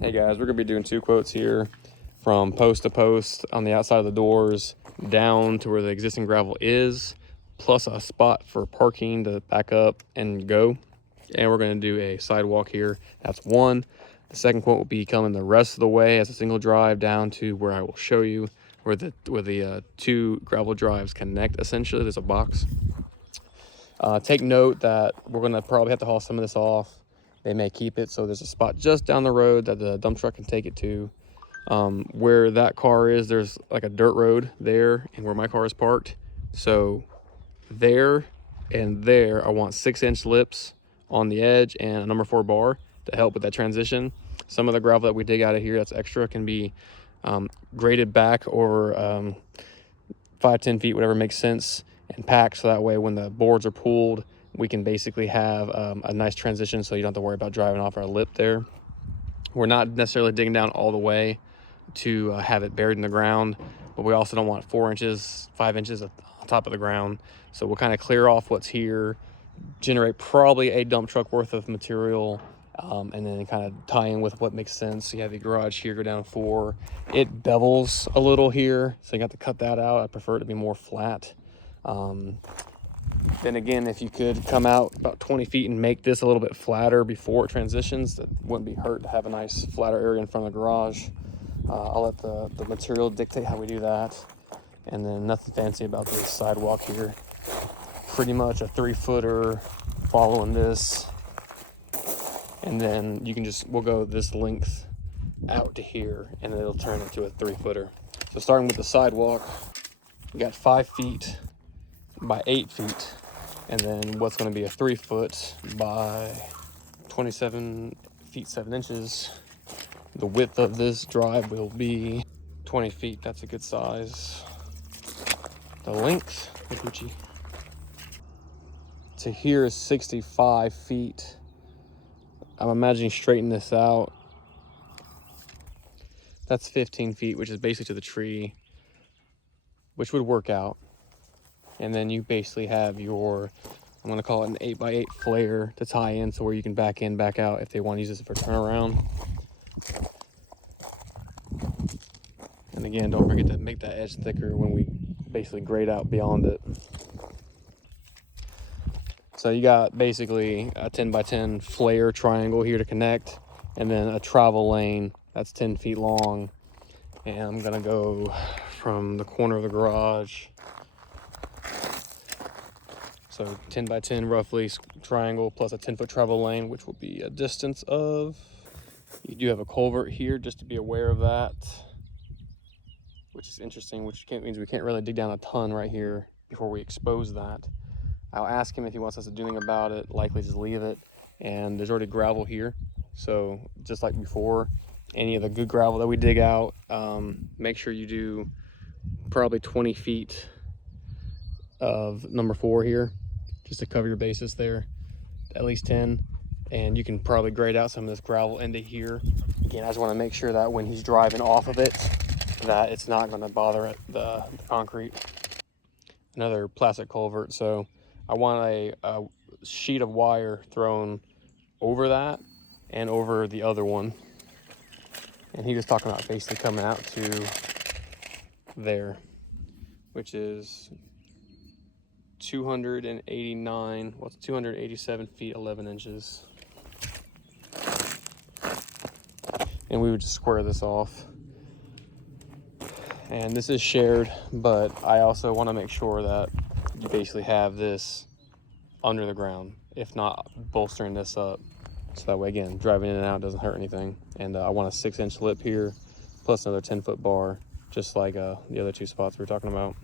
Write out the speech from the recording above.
Hey guys, we're gonna be doing 2 quotes here from post to post on the outside of the doors down to where the existing gravel is, plus a spot for parking to back up and go. And we're gonna do a sidewalk here. That's 1. The second quote will be coming the rest of the way as a single drive down to where I will show you where the 2 gravel drives connect. Essentially, there's a box. Take note that we're gonna probably have to haul some of this off. They may keep it, so there's a spot just down the road that the dump truck can take it to. Where that car is, there's like a dirt road there, and where my car is parked. So there and there, I want 6-inch lips on the edge and a number 4 bar to help with that transition. Some of the gravel that we dig out of here that's extra can be graded back over 5-10 feet, whatever makes sense, and packed, so that way when the boards are pulled, we can basically have a nice transition, so you don't have to worry about driving off our lip there. We're not necessarily digging down all the way to have it buried in the ground, but we also don't want 4 inches, 5 inches on top of the ground. So we'll kind of clear off what's here, generate probably a dump truck worth of material, and then kind of tie in with what makes sense. So you have the garage here, go down 4. It bevels a little here, so you got to cut that out. I prefer it to be more flat. Then again, if you could come out about 20 feet and make this a little bit flatter before it transitions, that wouldn't be hurt to have a nice flatter area in front of the garage. I'll let the material dictate how we do that. And then nothing fancy about this sidewalk here. Pretty much a 3-footer following this. And then you can we'll go this length out to here, and it'll turn into a 3-footer. So starting with the sidewalk, we got 5 feet by 8 feet, and then what's going to be a 3-foot by 27 feet 7 inches. The width of this drive will be 20 feet. That's a good size. The length to here is 65 feet. I'm imagining straightening this out. That's 15 feet, which is basically to the tree, which would work out. And then you basically have your, I'm gonna call it an 8x8 flare to tie in, so where you can back in, back out if they want to use this for turnaround. And again, don't forget to make that edge thicker when we basically grade out beyond it. So you got basically a 10x10 flare triangle here to connect, and then a travel lane that's 10 feet long. And I'm gonna go from the corner of the garage. So 10x10 roughly triangle plus a 10-foot travel lane, which will be a distance of, you do have a culvert here, just to be aware of that, which is interesting, which means we can't really dig down a ton right here before we expose that. I'll ask him if he wants us to do anything about it, likely just leave it. And there's already gravel here, so just like before, any of the good gravel that we dig out, make sure you do probably 20 feet of number 4 here, just to cover your bases there, at least 10. And you can probably grade out some of this gravel into here. Again, I just want to make sure that when he's driving off of it, that it's not going to bother the concrete. Another plastic culvert, so I want a sheet of wire thrown over that and over the other one. And he was talking about basically coming out to there, which is 289, well, it's 287 feet 11 inches. And we would just square this off. And this is shared, but I also want to make sure that you basically have this under the ground, if not bolstering this up, so that way, again, driving in and out doesn't hurt anything. And I want a 6-inch lip here plus another 10-foot bar, just like the other 2 spots we were talking about.